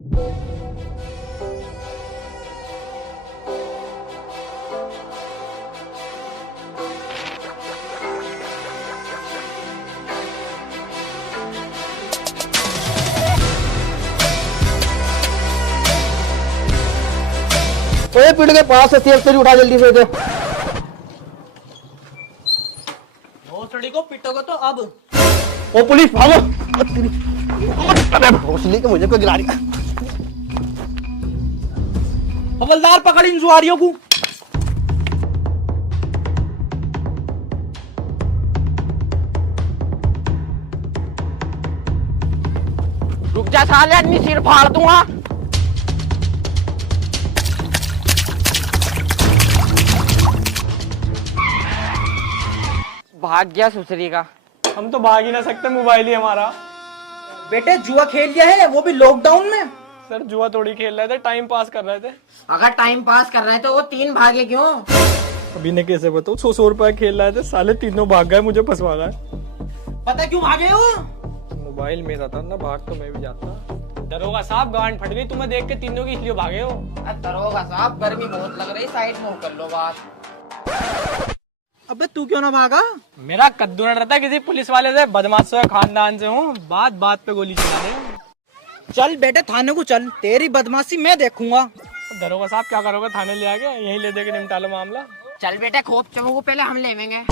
ओए पीठ के पास से तेल उठा जल्दी से। भोसड़ी को पिटोगे तो अब। ओ पुलिस भागो। अरे भोसड़ी के मुझे कोई गिरा रही। हवलदार पकड़ इन जुआरियों को। रुक जा साले, आदमी सिर फाड़ दूंगा। भाग गया सुसरी का। हम तो भाग ही ना सकते, मोबाइल ही हमारा। बेटे जुआ खेल लिया है, वो भी लॉकडाउन में। सर जुआ थोड़ी खेल रहे थे, टाइम पास कर रहे थे। अगर टाइम पास कर रहे हैं तो वो 3 भागे क्यों? अभी ने कैसे बताओ, 100 रुपए खेल रहे थे, साले तीनों भाग गए, मुझे फंसवा गए। पता क्यों भागे हो? मोबाइल मेरा था ना, भाग तो मैं भी जाता। दरोगा साहब गांड फट गई तुम्हें देख के, तीनों की इसलिए भागे हो। दरोगा साहब गर्मी बहुत लग रही, साइड में कर लो बात। अबे तू क्यों ना भागा? मेरा कद्दू न रहता किसी पुलिस वाले से, बदमाशों के खानदान से हूँ, बात बात पे गोली चला रहे। चल बेटे थाने को चल, तेरी बदमाशी मैं देखूंगा। दरोगा साहब क्या करोगे, थाने ले आके यहीं ले दे के निपटा लो मामला। चल बेटे खोप चमो को पहले हम लेवेंगे।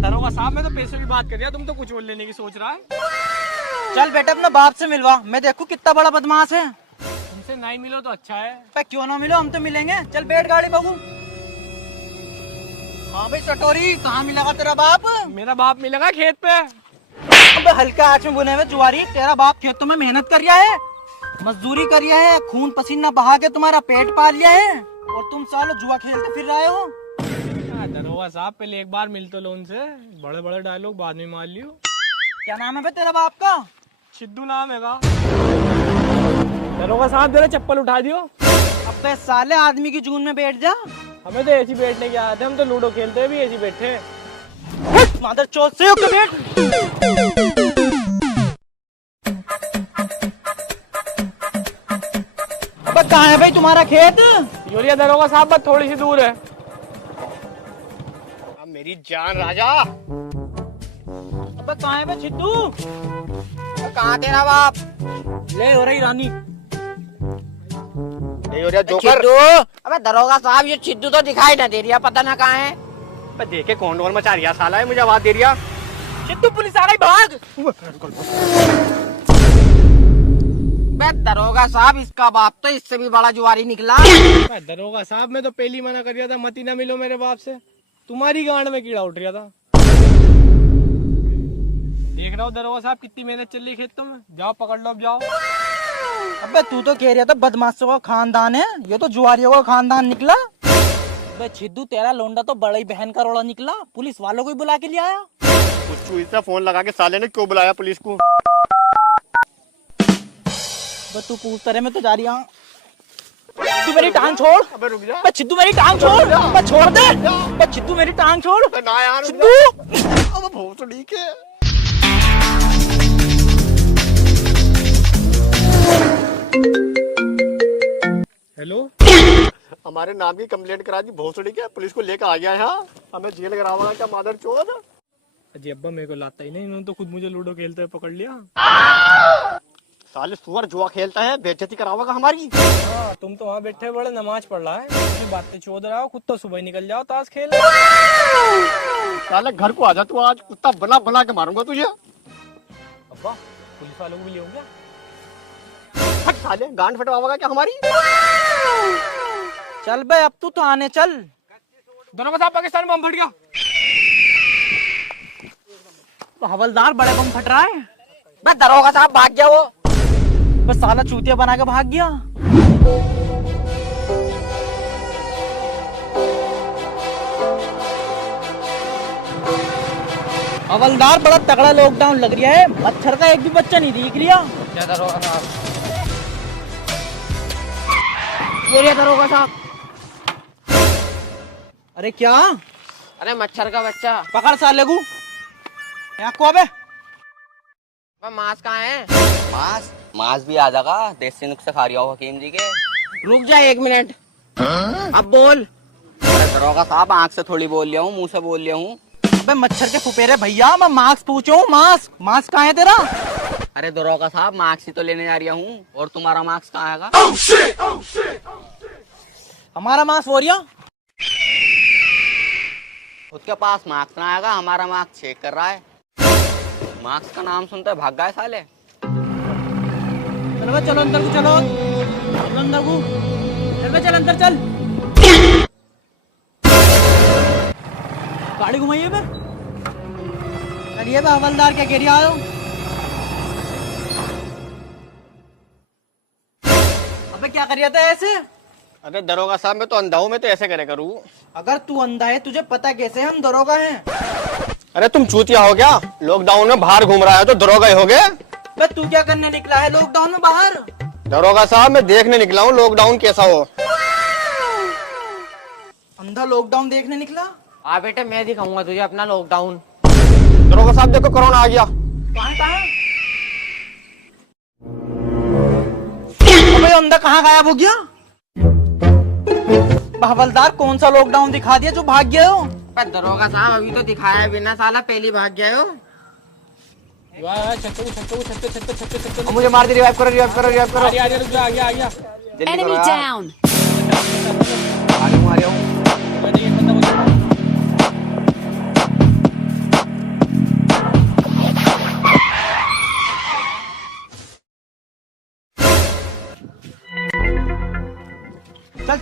दरोगा साहब मैं तो पैसे की बात कर रहा, तुम तो कुछ और लेने की सोच रहा है। चल बेटे अपने बाप से मिलवा, मैं देखूं कितना बड़ा बदमाश है। तुमसे नहीं मिलो तो अच्छा है। पे क्यों ना मिलो, हम तो मिलेंगे। चल बैठ गाड़ी बहू। हाँ भाई सटोरी, कहाँ मिलेगा तेरा बाप? मेरा बाप मिलेगा खेत पे। अबे हल्का आँच में बुने हुए जुआरी, तेरा बाप खेतों में मेहनत कर रहा है, मजदूरी कर रहा है, खून पसीना बहा के तुम्हारा पेट पाल लिया है, और तुम सालों जुआ खेलते फिर रहे हो। दरोगा साहब पहले एक बार मिल तो लो उनसे, बड़े बड़े डायलॉग बाद में मार लियो। क्या नाम है बे तेरा बाप का? सिद्धू नाम है का। दरोगा साहब जरा चप्पल उठा दियो। अबे साले आदमी की जून में बैठ जा। हमें तो ऐसी बैठने की आदत है, हम तो लूडो खेलते हैं भी ऐसी बैठे। मादर चौथ से होकर बैठ। अबे कहाँ है भाई तुम्हारा खेत? यूरिया दरोगा साहब बस थोड़ी सी दूर है। मेरी जान राजा। अबे कहाँ है बे छिद्दू? कहाँ तेरा बाप? ले हो रही रानी। चिद्दू। अबे दरोगा साहब ये चिद्दू तो दिखाई ना दे रही, पता ना कहाँ है। देखे कौन डोल मचा रिया साला है, मुझे आवाज दे रिया। चिद्दू पुलिस आ गई, भाग। बे दरोगा साहब इसका बाप तो इससे भी बड़ा जुआरी निकला। दरोगा साहब मैं तो पहली मना कर दिया था, मत ही ना मिलो मेरे बाप से, तुम्हारी गांड में कीड़ा उठ रहा था। देख रहा हो दरोगा साहब कितनी मेहनत चल रही खेतों में, जाओ पकड़ लो अब जाओ। अबे तू तो कह रहा था बदमाशों का खानदान है, ये तो जुआरियों का खानदान निकला। अबे छिद्दू तेरा लोंडा तो बड़ी बहन का रोड़ा निकला, पुलिस वालों को ही बुला के ले आया। इससे फोन लगा के साले ने क्यों बुलाया पुलिस को? तू पूछता रहे, मैं तो जा रही हूँ। तू मेरी टांग छोड़। अबे रुक जा। छिद्दू मेरी टांग छोड़, छोड़ दे। छिद्दू मेरी टांग छोड़ ना यार छिद्दू। अब भोसड़ी के। हेलो, हमारे नाम की कंप्लेंट करा दी भोसड़ी के, पुलिस को लेकर आ गया है। हमें जेल करावागा क्या मादर चोद? अजी अब्बा मेरे को लाता ही नहीं, इन्होंने तो खुद मुझे लूडो खेलते हुए पकड़ लिया। साले सुअर जुआ खेलता है, बेइज्जती करावागा हमारी। हाँ, तुम तो वहाँ बैठे बड़े नमाज पढ़ रहा है, उसकी बातें चोद रहा हो, खुद तो सुबह निकल जाओ ताश खेल। साले घर को आ जा तू, आज कुत्ता बना बना के मारूंगा तुझे। अब्बा पुलिस वालों को भी ले क्या? हट साले, गांड फटवावागा क्या हमारी? चल बे अब तू तो आने चल। दरोगा साहब पाकिस्तान में बम फट गया। तो हवलदार बड़े बम फट रहा है। बे दरोगा साहब भाग गया वो। बस साला चूतिया बना के भाग गया। हवलदार बड़ा तगड़ा लॉकडाउन लग रहा है, मच्छर का एक भी बच्चा नहीं दिख रहा। क्या दरोगा साहब? ये दरोगा साहब। अरे क्या? अरे मच्छर का बच्चा। पकड़ साले को। यहाँ को अबे। मांस कहाँ है? मांस मांस भी आ जाएगा, देसी नुस्खे खा रही हो हकीम जी के। रुक जा 1 मिनट। अब बोल। अरे दरोगा साहब, आँख से थोड़ी बोल लिया हूँ, मुंह से बोल लिया हूँ। अबे मच्छर के फुपेरे भैया, मैं मास्क पूछू हूँ। मास्क कहाँ है तेरा? अरे दरोगा साहब, मार्क्स ही तो लेने जा रही हूँ, और तुम्हारा मार्क्स कहाँ आएगा? हमारा मास्क हो रहा। उसके पास मार्क्स ना आएगा, हमारा मार्क्स चेक कर रहा है। मार्क्स का नाम सुनते भाग गए साले। चलो चलो अंदर को, चलो अंदर को, चल अंदर चल। गाड़ी घुमाइए बे। चलिए बे, हवलदार क्या घेरिया आयो। अबे क्या करिए था ऐसे? अरे दरोगा साहब, मैं तो अंधा हूँ, मैं तो ऐसे करे करूँ। अगर तू अंधा है, तुझे पता कैसे हम दरोगा हैं? अरे तुम चूतिया हो क्या? लॉकडाउन में बाहर घूम रहा है तो दरोगा ही हो गए? बे तू क्या करने निकला है लॉकडाउन में बाहर? दरोगा साहब, मैं देखने निकला हूँ लॉकडाउन कैसा हो। अंधा लॉकडाउन देखने निकला? हाँ बेटे, मैं दिखाऊंगा तुझे अपना लॉकडाउन। दरोगा साहब देखो, कोरोना आ गया। कहाँ? अबे अंधा कहाँ गायब हो गया? हवलदार, कौन सा लॉकडाउन दिखा दिया जो भाग गया हो? पर दरोगा साहब, अभी तो दिखाया बिना, साला पहली भाग गया हो। मुझे मार दे, रिवाइव करो, रिवाइव करो, रिवाइव करो। आ गया। Enemy down.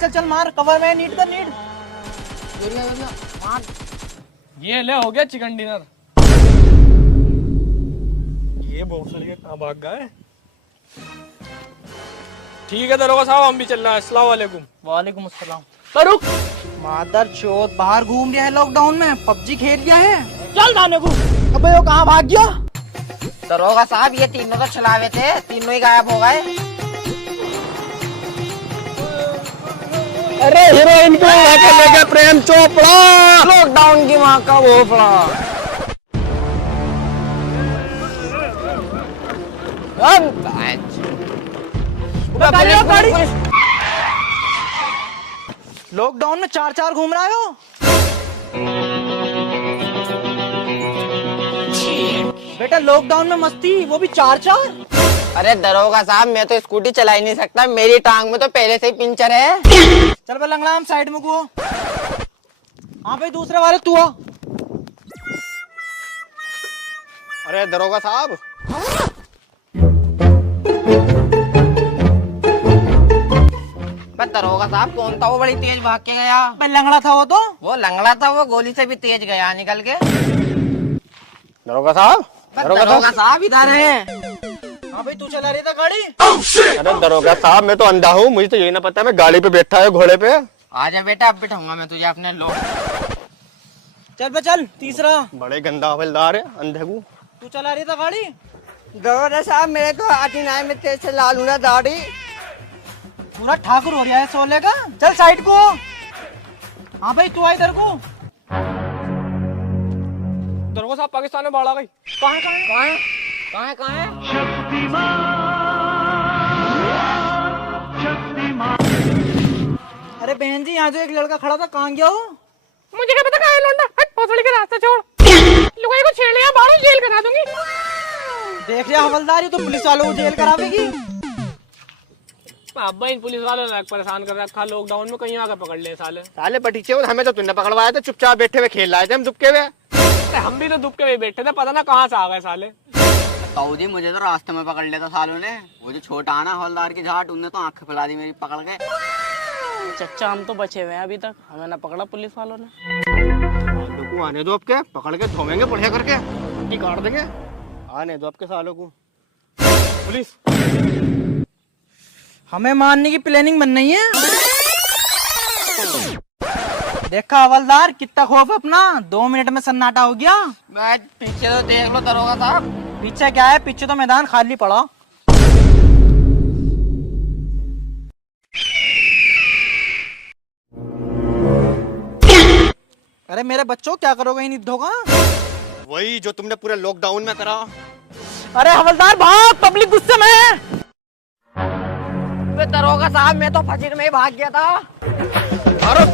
चल मार, कवर में नीड कर, नीड। ये ले, हो गया चिकन डिनर। ये भोसड़ी के कहाँ भाग गए? ठीक है दरोगा साहब, हम भी चल रहे हैं। अस्सलाम वालेकुम। वालेकुम अस्सलाम। तो रुक, मादर चोद बाहर घूम रहा है लॉकडाउन में, पबजी खेल रहा है। चल जाने को। अबे वो कहाँ भाग गया? दरोगा साहब, ये तीनों तो चलावे थे, तीनों ही गायब हो गए। अरे हीरोइन को लेके लेके प्रेम चोपड़ा, लॉकडाउन की माँ का भोपड़ा। लॉकडाउन में 4 घूम रहा हो। बेटा लॉकडाउन में मस्ती, वो भी 4। अरे दरोगा साहब, मैं तो स्कूटी चला ही नहीं सकता, मेरी टांग में तो पहले से ही पंचर है। चल बे लंगड़ा, हम साइड में को। हाँ भाई, दूसरे वाले तू आ। अरे दरोगा साहब, पर दरोगा साहब, कौन था वो बड़ी तेज भाग के गया? बे लंगड़ा था वो लंगड़ा था, वो गोली से भी तेज गया निकल के। दरोगा साहब, दरोगा साहब इधर है। हाँ भाई, तू चला रही था गाड़ी? अरे दरोगा साहब, मैं तो अंधा हूँ, मुझे तो यही ना पता, मैं गाड़ी पे बैठा है घोड़े पे। आजा बेटा, अब बिठाऊंगा मैं तुझे अपने लोग। चल बे चल, तीसरा। बड़े गंदा हवलदार है, अंधे को। तू चला रही था गाड़ी? दरोगा साहब, मेरे तो आती ना में तेज से लाल हुआ दाढ़ी। पूरा ठाकुर हो रहा है सोले का। चल साइड को। हाँ भाई, तू आ इधर को। दरोगा साहब, पाकिस्तान में बाढ़ आ गई। कहाँ है? अरे बहन जी, यहाँ जो एक लड़का खड़ा था, कहाँ गया हो? मुझे क्या पता कहाँ है लौंडा। हट, भोसड़ी के रास्ते छोड़। लुगाई को छेड़ लिया, बाहर जेल करा दूंगी। देख लिया हवलदार, ये तो पुलिस वालों को जेल करावेगी। अब्बा, इन पुलिस वालों ने परेशान कर रखा, लॉकडाउन में कहीं आकर पकड़ ले साले। साले पटीचे हो, हमें तो तूने पकड़वाया था, चुपचाप बैठे हुए खेल रहे थे हम दुबके हुए। हम भी तो दुबके में बैठे थे, पता ना कहाँ से आ गए साले। ताऊ जी, मुझे तो रास्ते में पकड़ लेता सालों ने। वो जो छोटा आना हवलदार की झाट, उनने तो आंखें फैला दी मेरी पकड़ के। चच्चा, हम तो बचे हुए हैं अभी तक, हमें ना पकड़ा पुलिस वालों ने। सालों को आने दो, आपके पकड़ के धोवेंगे बढ़िया करके, पट्टी काट देंगे। आने दो आपके सालों को। पुलिस, हमें मारने की प्लानिंग बन रही है। देखा हवलदार, कितना खौफ अपना। 2 मिनट में सन्नाटा हो गया। मैं पीछे तो देख लो दरोगा साहब। पीछे क्या है? पीछे तो मैदान खाली पड़ा। अरे मेरे बच्चों, क्या करोगे इन युद्धों का? वही जो तुमने पूरे लॉकडाउन में करा। अरे हवलदार भाग, पब्लिक गुस्से में है। अबे दरोगा साहब मैं तो फजीर में ही भाग गया था। अरे